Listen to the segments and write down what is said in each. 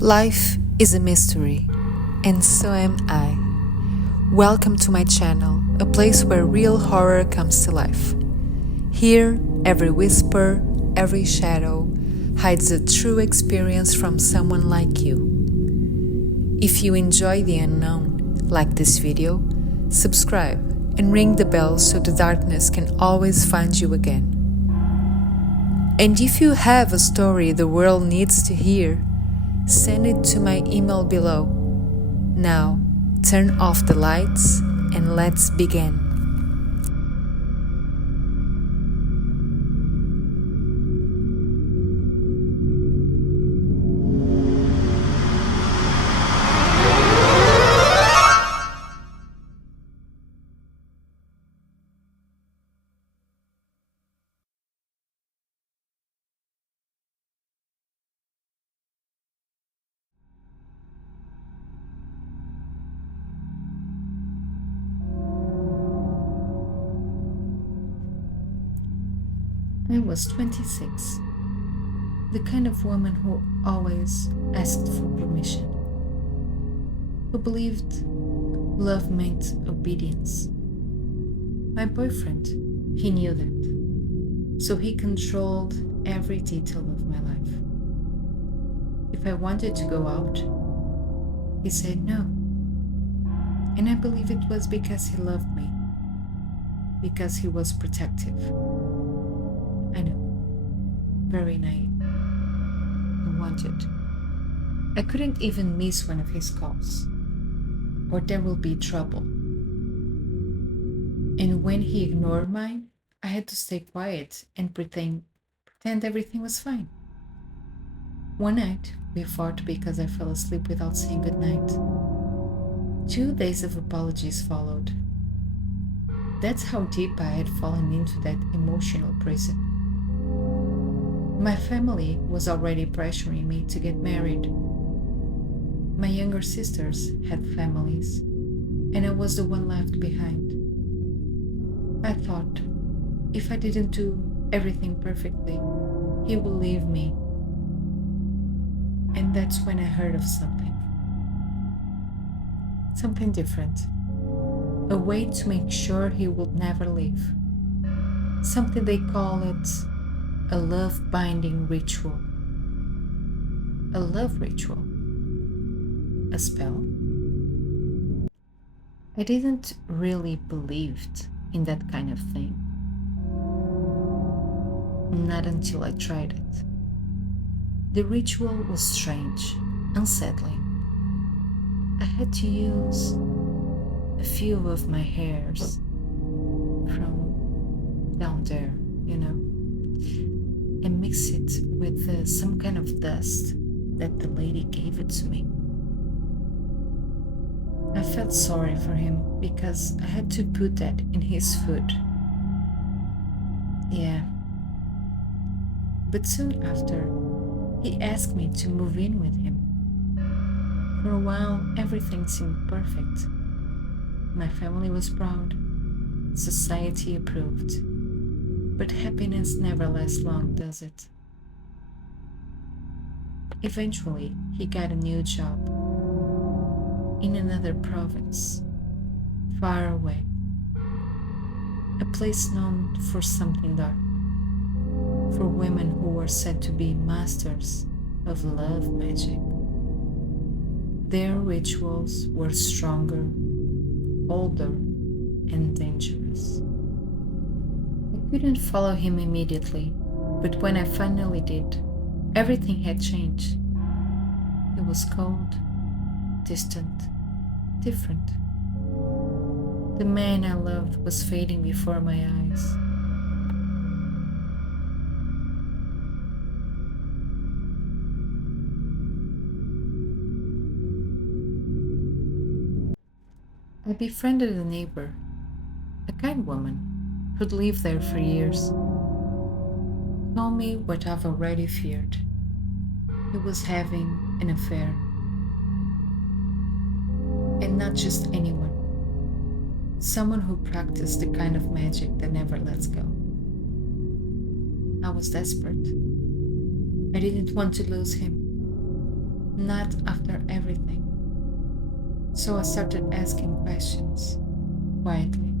Life is a mystery, and so am I. Welcome to my channel, a place where real horror comes to life. Here, every whisper, every shadow hides a true experience from someone like you. If you enjoy the unknown, like this video, subscribe and ring the bell so the darkness can always find you again. And if you have a story the world needs to hear, send it to my email below. Now, turn off the lights and let's begin. I was 26, the kind of woman who always asked for permission, who believed love meant obedience. My boyfriend, he knew that, so he controlled every detail of my life. If I wanted to go out, he said no, and I believe it was because he loved me, because he was protective. I know, very naive. I wanted. I couldn't even miss one of his calls, or there will be trouble. And when he ignored mine, I had to stay quiet and pretend everything was fine. One night, we fought because I fell asleep without saying goodnight. 2 days of apologies followed. That's how deep I had fallen into that emotional prison. My family was already pressuring me to get married. My younger sisters had families, and I was the one left behind. I thought, if I didn't do everything perfectly, he would leave me. And that's when I heard of something. Something different. A way to make sure he would never leave. Something they call it a love-binding ritual. A love ritual. A spell? I didn't really believe in that kind of thing. Not until I tried it. The ritual was strange, unsettling. I had to use a few of my hairs from down there, and mix it with some kind of dust that the lady gave it to me. I felt sorry for him because I had to put that in his food. Yeah. But soon after, he asked me to move in with him. For a while, everything seemed perfect. My family was proud. Society approved. But happiness never lasts long, does it? Eventually, he got a new job in another province, far away. A place known for something dark, for women who were said to be masters of love magic. Their rituals were stronger, older, and dangerous. I couldn't follow him immediately, but when I finally did, everything had changed. It was cold, distant, different. The man I loved was fading before my eyes. I befriended a neighbor, a kind woman who'd lived there for years. Told me what I've already feared. He was having an affair, and not just anyone, someone who practiced the kind of magic that never lets go. I was desperate. I didn't want to lose him, not after everything. So I started asking questions, quietly.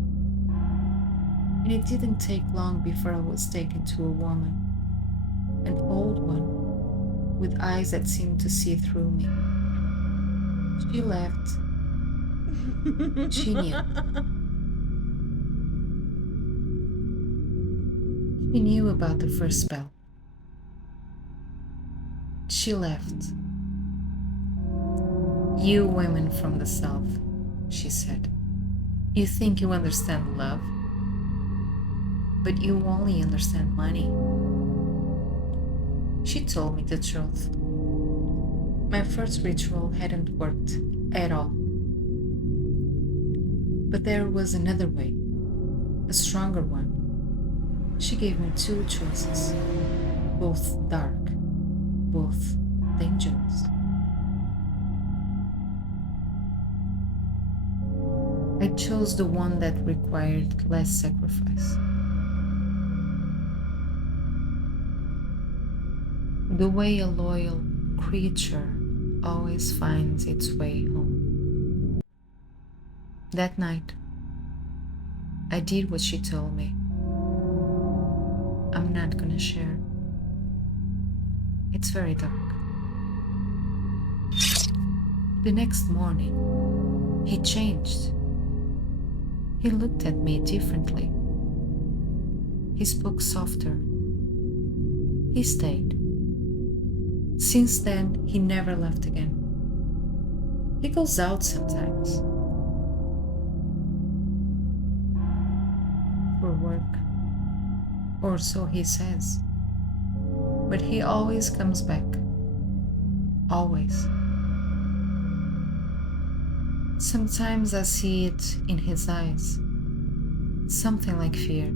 And it didn't take long before I was taken to a woman, an old one, with eyes that seemed to see through me. She left. She knew. She knew about the first spell. She left. You women from the south, she said. You think you understand love, but you only understand money. She told me the truth. My first ritual hadn't worked at all. But there was another way, a stronger one. She gave me two choices, both dark, both dangerous. I chose the one that required less sacrifice. The way a loyal creature always finds its way home. That night, I did what she told me. I'm not gonna share. It's very dark. The next morning, he changed. He looked at me differently. He spoke softer. He stayed. Since then, he never left again. He goes out sometimes. For work. Or so he says. But he always comes back. Always. Sometimes I see it in his eyes. Something like fear.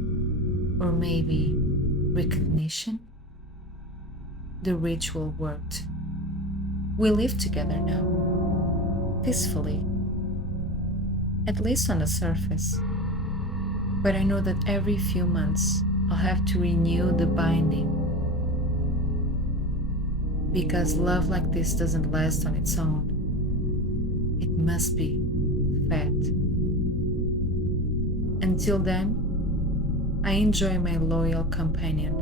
Or maybe recognition. The ritual worked. We live together now. Peacefully. At least on the surface. But I know that every few months I'll have to renew the binding. Because love like this doesn't last on its own. It must be fed. Until then, I enjoy my loyal companion,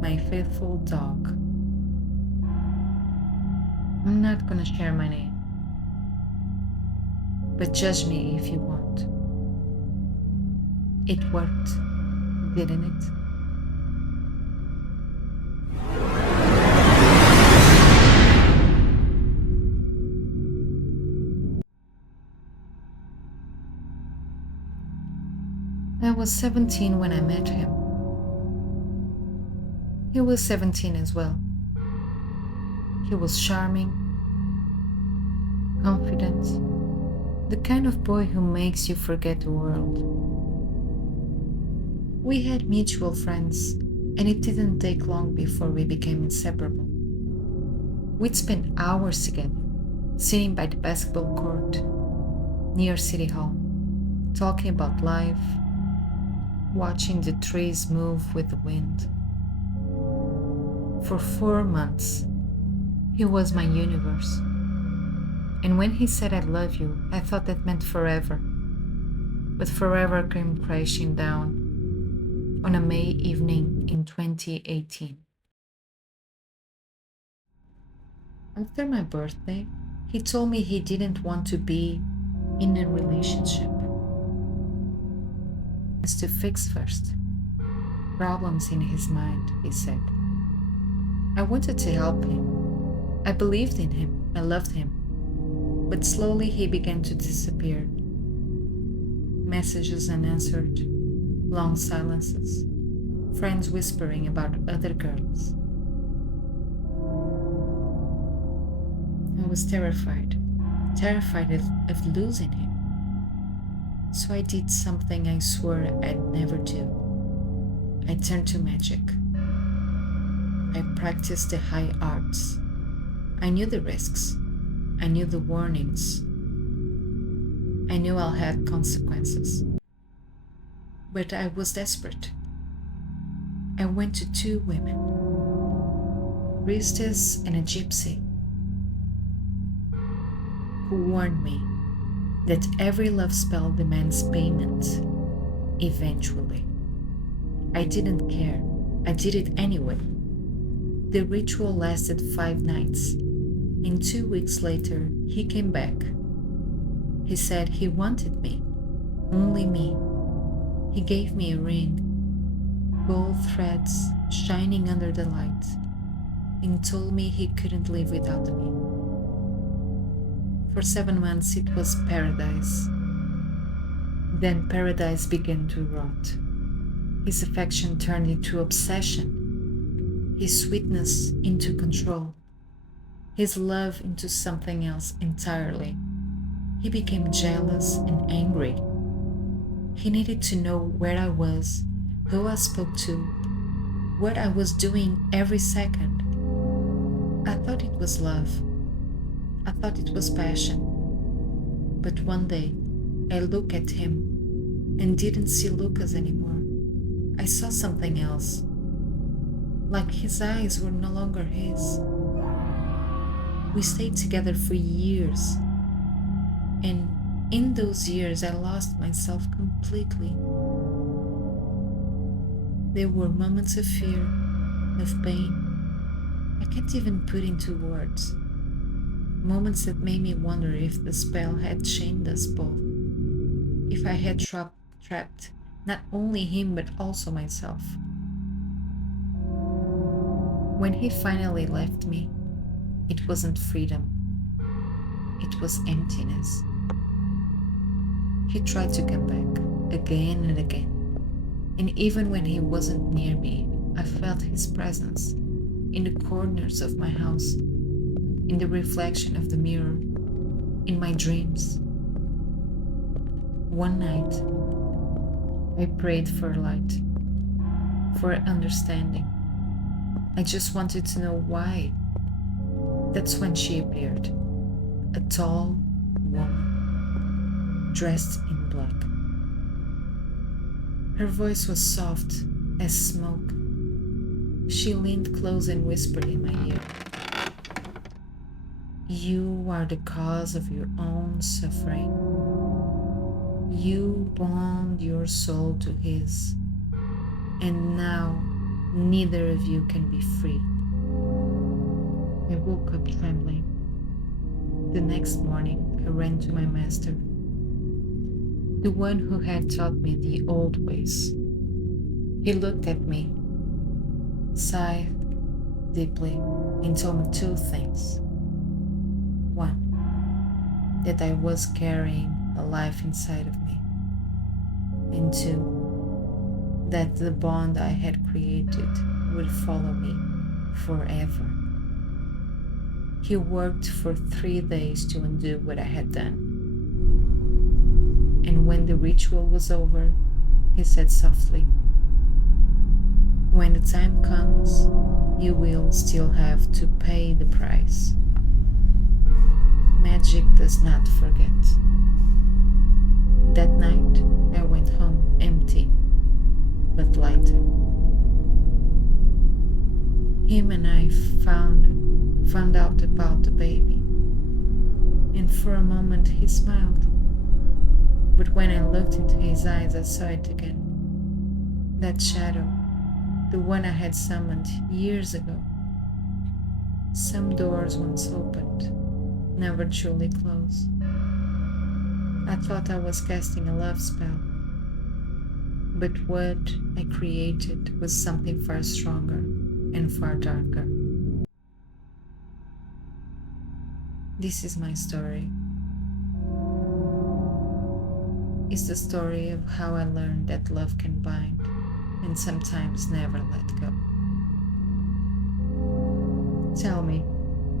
my faithful dog. I'm not gonna share my name, but judge me if you want. It worked, didn't it? I was 17 when I met him. He was 17 as well. He was charming, confident, the kind of boy who makes you forget the world. We had mutual friends, and it didn't take long before we became inseparable. We'd spend hours together, sitting by the basketball court, near City Hall, talking about life, watching the trees move with the wind. For 4 months, he was my universe. And when he said I love you, I thought that meant forever. But forever came crashing down on a May evening in 2018. After my birthday, he told me he didn't want to be in a relationship. Has to fix first. Problems in his mind, he said. I wanted to help him. I believed in him. I loved him. But slowly he began to disappear. Messages unanswered, long silences, friends whispering about other girls. I was terrified of losing him. So I did something I swore I'd never do. I turned to magic. I practiced the high arts. I knew the risks. I knew the warnings. I knew I'll have consequences. But I was desperate. I went to 2 women, priestess and a gypsy, who warned me that every love spell demands payment, eventually. I didn't care. I did it anyway. The ritual lasted 5 nights, and 2 weeks later, he came back. He said he wanted me, only me. He gave me a ring, gold threads shining under the light, and told me he couldn't live without me. For 7 months it was paradise. Then paradise began to rot. His affection turned into obsession, his sweetness into control, his love into something else entirely. He became jealous and angry. He needed to know where I was, who I spoke to, what I was doing every second. I thought it was love. I thought it was passion. But one day, I looked at him and didn't see Lucas anymore. I saw something else. Like his eyes were no longer his. We stayed together for years. And in those years, I lost myself completely. There were moments of fear, of pain, I can't even put into words. Moments that made me wonder if the spell had chained us both. If I had trapped not only him but also myself. When he finally left me, it wasn't freedom. It was emptiness. He tried to come back, again and again. And even when he wasn't near me, I felt his presence in the corners of my house, in the reflection of the mirror, in my dreams. One night, I prayed for light, for understanding. I just wanted to know why. That's when she appeared, a tall woman, dressed in black. Her voice was soft as smoke. She leaned close and whispered in my ear, "You are the cause of your own suffering. You bound your soul to his, and now neither of you can be free." I woke up trembling. The next morning, I ran to my master, the one who had taught me the old ways. He looked at me, sighed deeply, and told me 2 things. 1, that I was carrying a life inside of me, and 2, that the bond I had created would follow me forever. He worked for 3 days to undo what I had done. And when the ritual was over, he said softly, "When the time comes, you will still have to pay the price. Magic does not forget." That night, I went home empty, but lighter. Him and I found out about the baby, and for a moment he smiled. But when I looked into his eyes, I saw it again. That shadow, the one I had summoned years ago. Some doors once opened, never truly closed. I thought I was casting a love spell, but what I created was something far stronger and far darker. This is my story. It's the story of how I learned that love can bind and sometimes never let go. Tell me,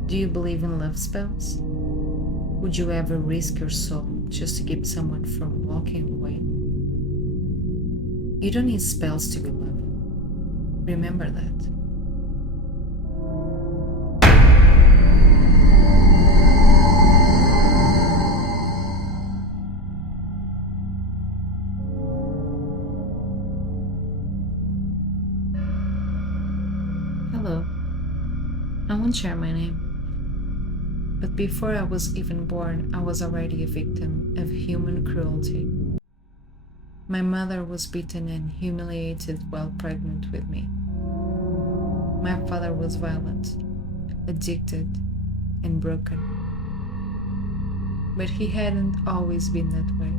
do you believe in love spells? Would you ever risk your soul just to keep someone from walking away? You don't need spells to be loved. Remember that. Hello, I won't share my name. But before I was even born, I was already a victim of human cruelty. My mother was beaten and humiliated while pregnant with me. My father was violent, addicted, and broken. But he hadn't always been that way.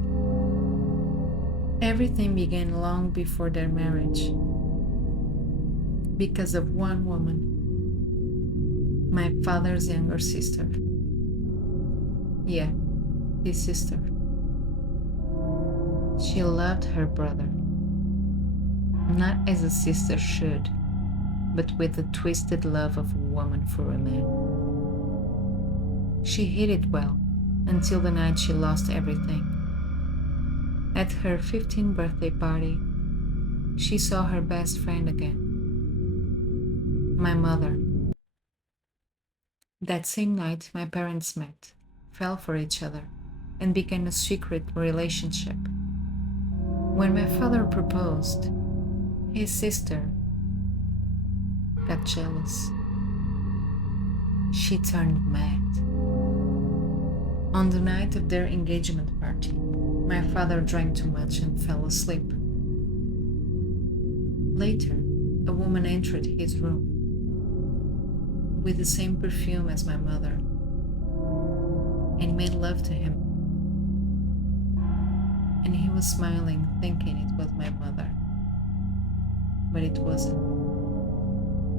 Everything began long before their marriage. Because of one woman, my father's younger sister. Yeah, his sister. She loved her brother, not as a sister should, but with the twisted love of a woman for a man. She hid it well until the night she lost everything. At her 15th birthday party, she saw her best friend again, my mother. That same night, my parents met, fell for each other, and began a secret relationship. When my father proposed, his sister got jealous. She turned mad. On the night of their engagement party, my father drank too much and fell asleep. Later, a woman entered his room with the same perfume as my mother and made love to him. And he was smiling, thinking it was my mother. But it wasn't.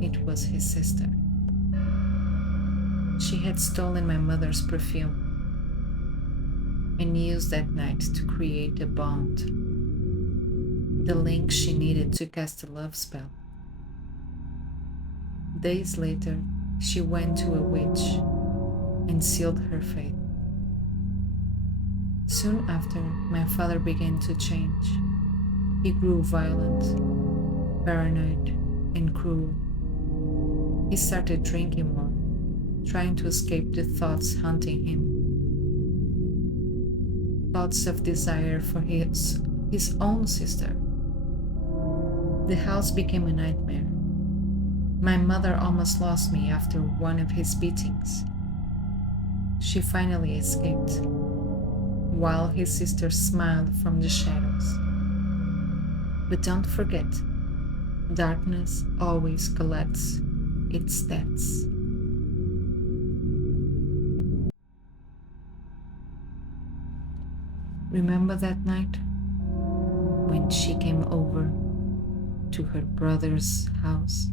It was his sister. She had stolen my mother's perfume and used that night to create a bond, the link she needed to cast a love spell. Days later, she went to a witch and sealed her fate. Soon after, my father began to change. He grew violent, paranoid, and cruel. He started drinking more, trying to escape the thoughts haunting him. Thoughts of desire for his own sister. The house became a nightmare. My mother almost lost me after one of his beatings. She finally escaped, while his sister smiled from the shadows. But don't forget, darkness always collects its debts. Remember that night when she came over to her brother's house?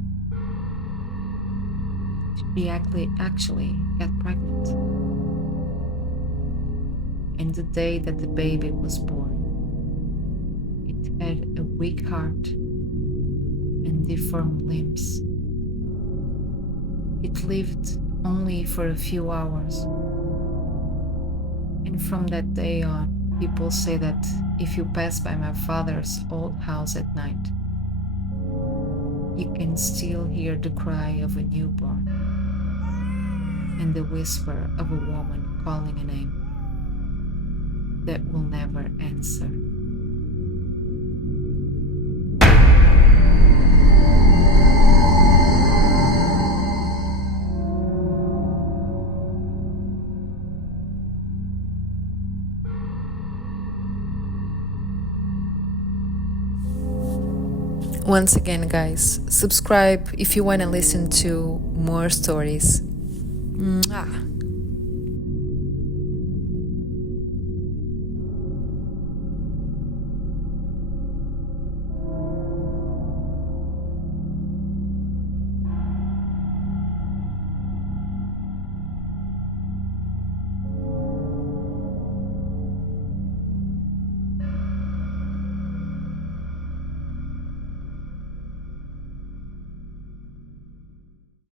She actually got pregnant. And the day that the baby was born, it had a weak heart and deformed limbs. It lived only for a few hours. And from that day on, people say that if you pass by my father's old house at night, you can still hear the cry of a newborn and the whisper of a woman calling a name that will never answer. Once again, guys, subscribe if you want to listen to more stories. Mwah.